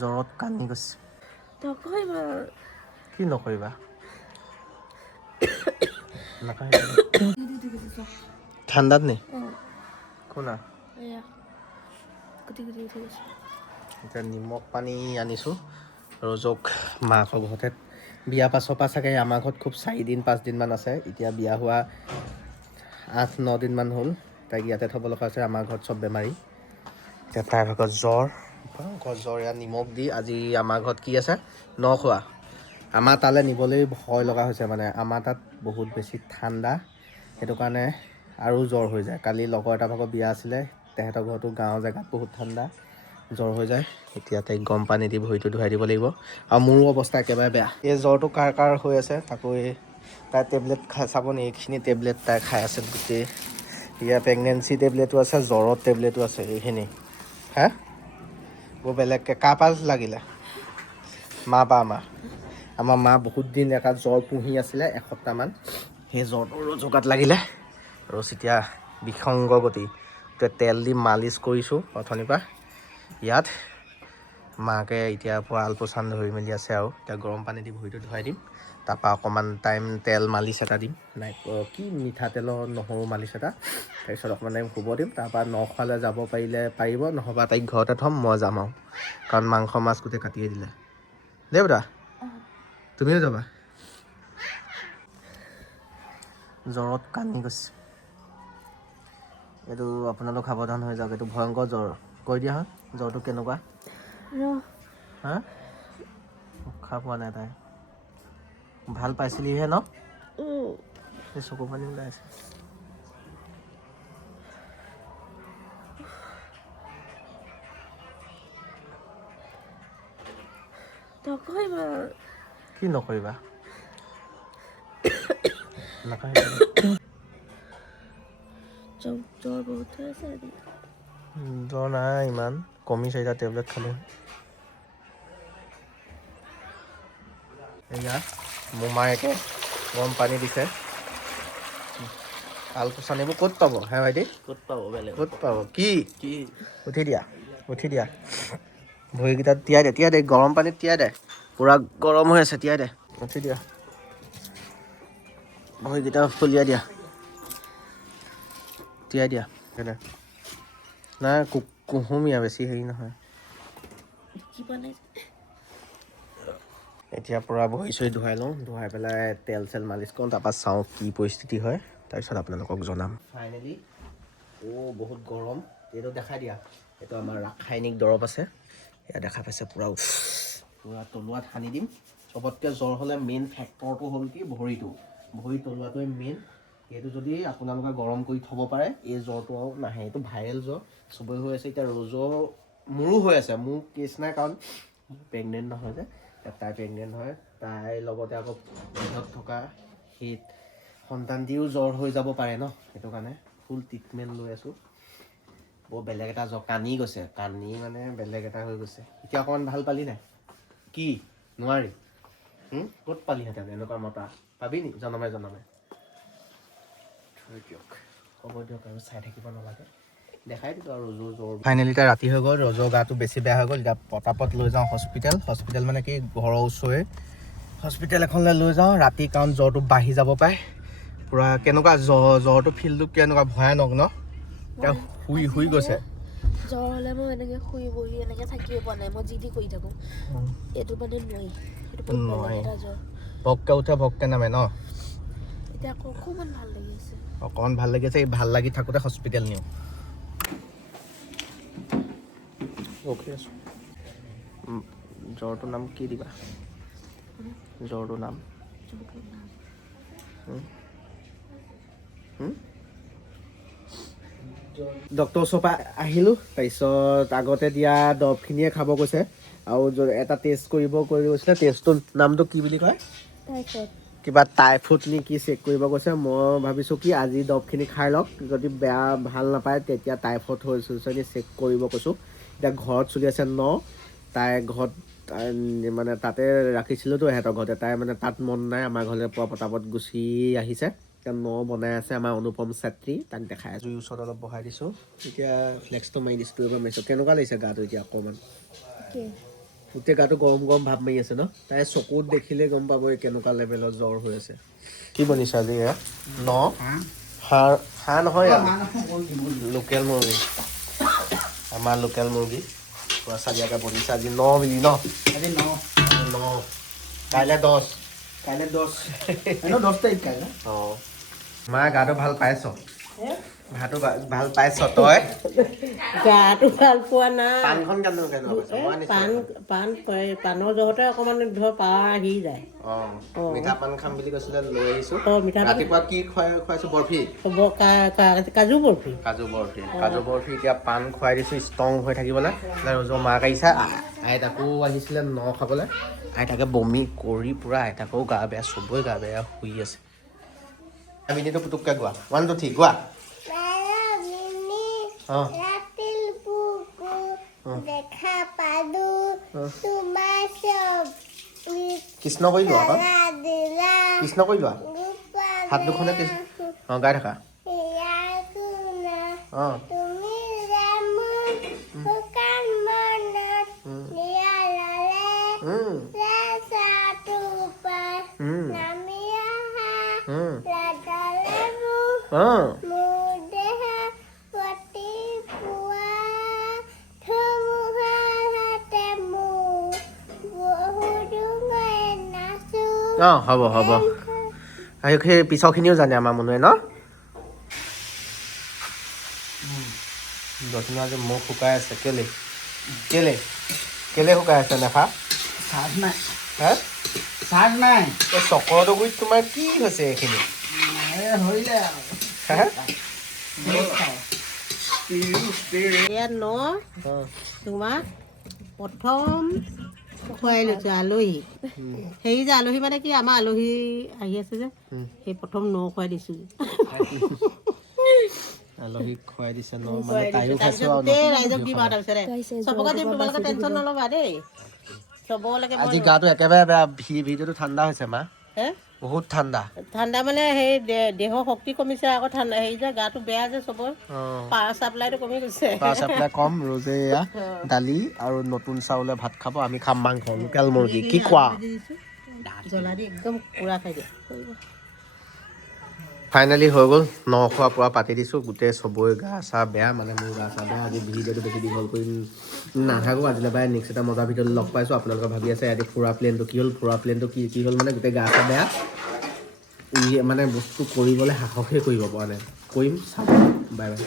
জ্বৰত কান্দি গৈছে। নকৰিবা কি নকৰিবা? ঠাণ্ডাত নি? কোনা এতিয়া নিমখ পানী আনিছোঁ ৰজক মাকৰ ঘৰতে। বিয়া পাছৰ পৰা চাগে আমাৰ ঘৰত খুব 4-5 দিনমান আছে। এতিয়া বিয়া হোৱা 8-9 দিনমান হ'ল। তাইক ইয়াতে থ'ব লগা হৈছে। আমাৰ ঘৰত চব বেমাৰী। এতিয়া তাইৰ ভাগত জ্বৰ ইয়াত নিমখ দি আজি আমাৰ ঘৰত কি আছে নখোৱা। আমাৰ তালৈ নিবলৈ ভয় লগা হৈছে। মানে আমাৰ তাত বহুত বেছি ঠাণ্ডা, সেইটো কাৰণে আৰু জ্বৰ হৈ যায়। কালি লগৰ এটা ভাগৰ বিয়া আছিলে, তেহেঁতৰ ঘৰতো গাঁৱৰ জেগাত বহুত ঠাণ্ডা, জ্বৰ হৈ যায়। এতিয়া তাইক গৰম পানী দি ভৰিটো ধুৱাই দিব লাগিব। আৰু মোৰো অৱস্থা একেবাৰে বেয়া। এই জ্বৰটো কাৰ হৈ আছে, তাকো তাই টেবলেট চাব নি, এইখিনি টেবলেট তাই খাই আছে গোটেই। ইয়াৰ প্ৰেগনেঞ্চি টেবলেটো আছে, জ্বৰৰ টেবলেটো আছে এইখিনি। হা বৰ বেলেগকৈ কাৰ পৰা লাগিলে? আমাৰ মা বহুত দিন এটা জ্বৰ পুহি আছিলে, এসপ্তাহমান। সেই জ্বৰটো ৰজগাত লাগিলে। ৰজ এতিয়া বিসংগ গতি। তেল দি মালিচ কৰিছোঁ অথনিৰ পৰা ইয়াত। মাকে এতিয়া পৰা আলপৈচান ধৰি মেলি আছে আৰু। এতিয়া গৰম পানী দি ভৰিটো ধুৱাই দিম। তাৰপৰা অকণমান টাইম তেল মালিচ এটা দিম, মিঠাতেলৰ নহৰু মালিচ এটা। তাৰপিছত অকণমান টাইম শুব দিম। তাৰপৰা নখোৱালৈ যাব পাৰিব, নহ'বা তাইক ঘৰতে থ'ম, মই যাম আৰু। কাৰণ মাংস মাছ গোটেই কাটিয়ে দিলে দেই বেটা। তুমিও যাবা? জ্বৰত কান্দি গৈছে। এইটো আপোনালোক সাৱধান হৈ যাওক, এইটো ভয়ংকৰ জ্বৰ। কৈ দিয়া হয় জ্বৰটো কেনেকুৱা। হা উশাহ পোৱা নাই তাই। ভাল পাইছিলিহে ন? এই চকু পানী ওলাই আছে। নকৰিবা কি নকৰিবা? জ্বৰ বহুত হৈ আছে আজি। জ্বৰ নাই ইমান, কমিছে এতিয়া টেবলেট খালোঁ। এয়া মোমায়েকে গৰম পানী দিছে। আলপৈচান এইবোৰ ক'ত পাব হে ভাইটি? ক'ত পাব? কি উঠি দিয়া ভৰিকেইটাত তিয়াই দে গৰম পানীত তিয়াই দে। পূৰা গৰম হৈ আছে, তিয়াই দে। উঠি দিয়া, ভৰিকেইটা ফলিয়াই দিয়া, তিয়াই দিয়া। নাই কুহুমীয়া, বেছি হেৰি নহয়। এতিয়া পূৰা ভৰি চৰি ধুৱাই লওঁ, ধুৱাই পেলাই তেল চেল মালিচ কৰোঁ। তাৰপৰা চাওঁ কি পৰিস্থিতি হয়, তাৰপিছত আপোনালোকক জনাম। ফাইনেলি বহুত গৰম। এইটো দেখাই দিয়া, এইটো আমাৰ ৰাসায়নিক দৰৱ আছে। এয়া দেখা পাইছে পূৰা তলুৱাত সানি দিম। চবতকৈ জ্বৰ হ'লে মেইন ফেক্টৰটো হ'ল কি ভৰি তলুৱাটোৱে মেইন। এইটো যদি আপোনালোকে গৰম কৰি থ'ব পাৰে, এই জ্বৰটো আৰু নাহে। এইটো ভাইৰেল জ্বৰ চবৰে হৈ আছে। এতিয়া মোৰো হৈ আছে। মোৰ কেছ নাই, কাৰণ প্ৰেগনেণ্ট নহয় যে। তাই প্ৰেগনেণ্ট হয়, তাইৰ লগতে আকৌ পেটত থকা সেই সন্তানটিও জ্বৰ হৈ যাব পাৰে ন, সেইটো কাৰণে ফুল ট্ৰিটমেণ্ট লৈ আছোঁ। বৰ বেলেগ এটা জ্বৰ, কান্দি গৈছে, কান্দি মানে বেলেগ এটা হৈ গৈছে। এতিয়া অকণমান ভাল পালি নাই? কি নোৱাৰি? ক'ত পালিহেঁতেন এনেকুৱা মতা? পাবি নি জনমে জনমে? দিয়ক, হ'ব দিয়ক, আৰু চাই থাকিব নালাগে। দেখাই দিলোঁ আৰু ৰজৰ জ্বৰ। ফাইনেলি এতিয়া ৰাতি হৈ গ'ল, ৰজৰ গাটো বেছি বেয়া হৈ গ'ল। এতিয়া পটাপট লৈ যাওঁ হস্পিটেল মানে কি ঘৰৰ ওচৰৰে হস্পিটেল এখনলৈ লৈ যাওঁ ৰাতি, কাৰণ জ্বৰটো বাঢ়ি যাব পাৰে। পূৰা কেনেকুৱা জ্বৰটো ফিলটো কেনেকুৱা ভয়ানক ন? এতিয়া শুই গৈছে। জ্বৰ হ'লে মই এনেকৈ শুই বহি এনেকৈ থাকিয়ে পোৱা নাই। মই যি টি কৰি থাকোঁ। এইটো মানে নোৱাৰি, সেইটো বহুত বেলেগ এটা জ্বৰ। ভককে উঠে ভককে নামে ন? এতিয়া আকৌ অকণমান ভাল লাগি আছে। এই ভাল লাগি থাকোঁতে হস্পিটেল নিওঁ। ৰখি আছোঁ। জ্বৰটোৰ নাম কি দিবা? জ্বৰটোৰ নাম ডক্টৰৰ ওচৰৰ পৰা আহিলোঁ। তাৰপিছত আগতে দিয়া দৰৱখিনিয়ে খাব কৈছে। আৰু এটা টেষ্ট কৰি গৈছিলে, টেষ্টটোৰ নামটো কি বুলি কয়? কিবা টাইফুড নে কি চেক কৰিব কৈছে। মই ভাবিছোঁ কি আজি দৰৱখিনি খাই লওক, যদি ভাল নাপায় তেতিয়া টাইফইড হৈছে নি চেক কৰিব কৈছোঁ। এতিয়া ঘৰত চলি আছে তাই ঘৰত মানে তাতে ৰাখিছিলোঁতো ইহঁতৰ ঘৰতে। তাই মানে তাত মন নাই, আমাৰ ঘৰলৈ পটাপট গুচি আহিছে। এতিয়া বনাই আছে আমাৰ অনুপম চেত্ৰী, তাক দেখাই আছোঁ। জুইৰ ওচৰত অলপ বহাই দিছোঁ। এতিয়া ফ্লেক্সটো মাৰি দিছোঁ, কেনেকুৱা লাগিছে গাটো এতিয়া অকণমান? গোটেই গাটো গৰম গৰম ভাৱ মাৰি আছে ন তাই চকুত দেখিলে গম পাব কেনেকুৱা লেভেলৰ জ্বৰ হৈ আছে কি বনিছে আজি এয়া ন হাঁহ নহয় লোকেল মুৰ্গী আমাৰ লোকেল মুৰ্গী পুৰা চালিয়াকৈ বনিছে আজি 9 মিলি ন আজি 9 কাইলৈ 10 কাইলৈ 10 10 তাৰিখ কাইলৈ অঁ মা গাটো ভাল পাইছ ভাতো ভাল পাইছ তই গাটো ভাল পোৱা নাই পাণখন কেনেকুৱা পাণৰ জহতে অকণমান ধৰ পাৱাৰ আহি যায় অঁ মিঠা পাণ খাম বুলি কৈছিলে লৈ আহিছোঁ মিঠা পাণ ৰাতিপুৱা কি খুৱাইছোঁ বৰফি কাজু বৰফি কাজু বৰফি এতিয়া পাণ খুৱাই দিছোঁ ষ্ট্ৰং হৈ থাকিবলৈ ৰজৰ মাক আহিছে আইতাকো আহিছিলে ন খাবলৈ আইতাকে বমি কৰি পূৰা আইতাকেও গা বেয়া চবৰে গা বেয়া শুই আছে মিনিটো পুতুককৈ গোৱা 1 2 3 গোৱা অঁ দেখা পালো তোমাৰ চব কৃষ্ণ কৰি লোৱা আকৌ কৃষ্ণ কৰি লোৱা হাত দুখনে অঁ গাই থাকা অঁ তুমি শুকান মনত নামি আহা অঁ মোৰ দেহ পতি পোৱা ধুমুহাতে মোৰ বহুতো নাচো অঁ হ'ব সেই পিছৰখিনিও জানে আমাৰ মনুৱে ন যত্ন আজি মুখ শুকাই আছে কেলে শুকাই আছে নেফা চাৰ্জ নাই হে চাৰ্জ নাই এই চকৰটো গুৰিত তোমাৰ কি হৈছে এইখিনি হৈ যায় হে এয়া তোমাক প্ৰথম খুৱাই লৈছোঁ আলহী হেৰি যে আলহী মানে কি আমাৰ আলহী আহি আছে যে সেই প্ৰথম খুৱাই দিছোঁ আলহীক খুৱাই দিছে ন মানে খুৱাই তাইও দিছোঁ খাইছো তাৰপিছত আৰু গোটেই ৰাইজক দিম আৰু তাৰপিছতে চবকে দিম তোমালোকে টেনশ্যন নল'বা দেই চবলৈকে আজি গাটো একেবাৰে বেয়া ভিডিঅ'টো ঠাণ্ডা হৈছে মা হে বহুত ঠাণ্ডা ঠাণ্ডা মানে সেই দেহৰ শক্তি কমিছে আকৌ ঠাণ্ডা হেৰি যে গাটো বেয়া যে চবৰ পাৱাৰ চাপ্লাইটো কমি গৈছে পাৱাৰ চাপ্লাই কম ৰ'জে এয়া দালি আৰু নতুন চাউলে ভাত খাব আমি খাম মাংস লোকেল মুৰ্গী কি খোৱা জ্বলা দি একদম পুৰা খাই দিয়া ফাইনেলি হৈ গ'ল খোৱা পৰা পাতি দিছোঁ গোটেই চবৰে গা চা বেয়া মানে মোৰ গা চা বেয়া আজি ভিডিঅ'টো বেছি দীঘল কৰি নাথাকোঁ আজিলৈ বাই নেক্সট এটা মজা ভিডিঅ'ত লগ পাইছোঁ আপোনালোকে ভাবি আছে আজি ফুৰা প্লেনটো কি হ'ল মানে গোটেই গা চা বেয়া মানে বস্তু কৰিবলৈ সাহসেই কৰিব পৰা নাই কৰিম চাব বাই বাই